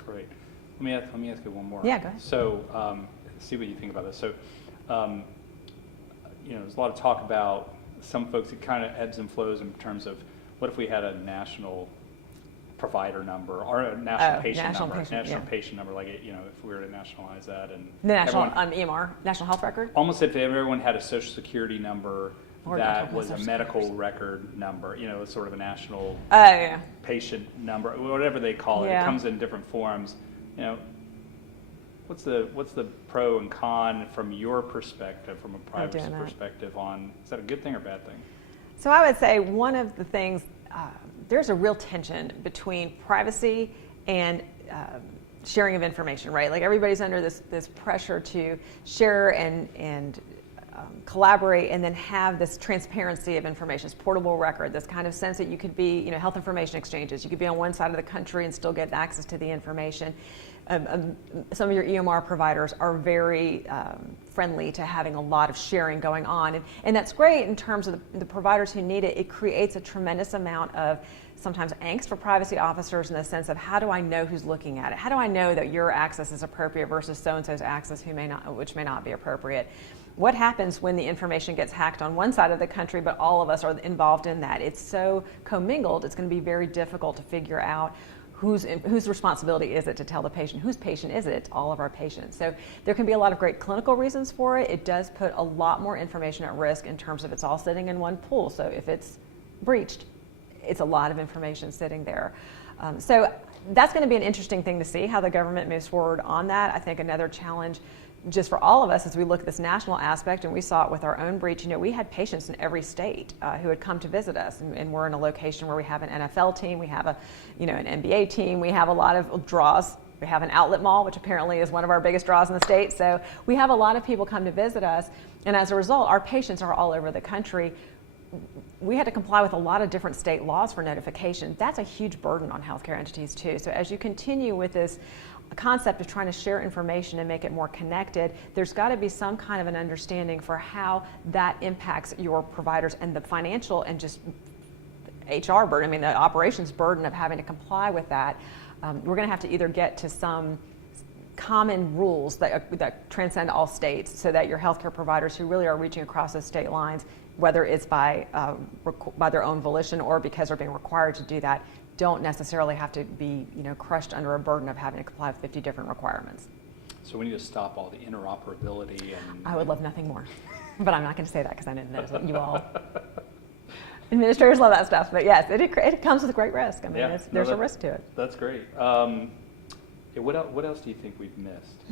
That's great. Let me ask you one more. Yeah, go ahead. So, see what you think about this. So, there's a lot of talk about some folks. It kind of ebbs and flows in terms of what if we had a national provider number or a national patient number, like if we were to nationalize that and the national EMR, national health record. Almost if everyone had a social security number that was a medical record number, it's sort of a national patient number, whatever they call it. It comes in different forms. What's the pro and con from your perspective, from a privacy perspective, on is that a good thing or bad thing? So I would say one of the things, there's a real tension between privacy and sharing of information, right? Like everybody's under this pressure to share and collaborate and then have this transparency of information, this portable record, this kind of sense that you could be, health information exchanges. You could be on one side of the country and still get access to the information. Some of your EMR providers are very friendly to having a lot of sharing going on. And that's great in terms of the providers who need it. It creates a tremendous amount of sometimes angst for privacy officers in the sense of how do I know who's looking at it? How do I know that your access is appropriate versus so-and-so's access which may not be appropriate? What happens when the information gets hacked on one side of the country, but all of us are involved in that? It's so commingled, it's going to be very difficult to figure out whose responsibility is it to tell the patient? Whose patient is it? It's all of our patients. So there can be a lot of great clinical reasons for it. It does put a lot more information at risk in terms of it's all sitting in one pool. So if it's breached, it's a lot of information sitting there. So that's going to be an interesting thing to see how the government moves forward on that. I think another challenge just for all of us as we look at this national aspect, and we saw it with our own breach, we had patients in every state who had come to visit us, and we're in a location where we have an NFL team, we have an NBA team, we have a lot of draws. We have an outlet mall, which apparently is one of our biggest draws in the state. So we have a lot of people come to visit us, and as a result, our patients are all over the country. We had to comply with a lot of different state laws for notification. That's a huge burden on healthcare entities too. So as you continue with this concept of trying to share information and make it more connected, there's got to be some kind of an understanding for how that impacts your providers and the financial and just HR burden, the operations burden of having to comply with that. We're going to have to either get to some common rules that transcend all states so that your healthcare providers who really are reaching across those state lines, whether it's by their own volition or because they're being required to do that, don't necessarily have to be crushed under a burden of having to comply with 50 different requirements. So we need to stop all the interoperability and... I would love nothing more, but I'm not going to say that because I didn't know that you all... Administrators love that stuff, but yes, it comes with great risk. There's a risk to it. That's great. What else do you think we've missed?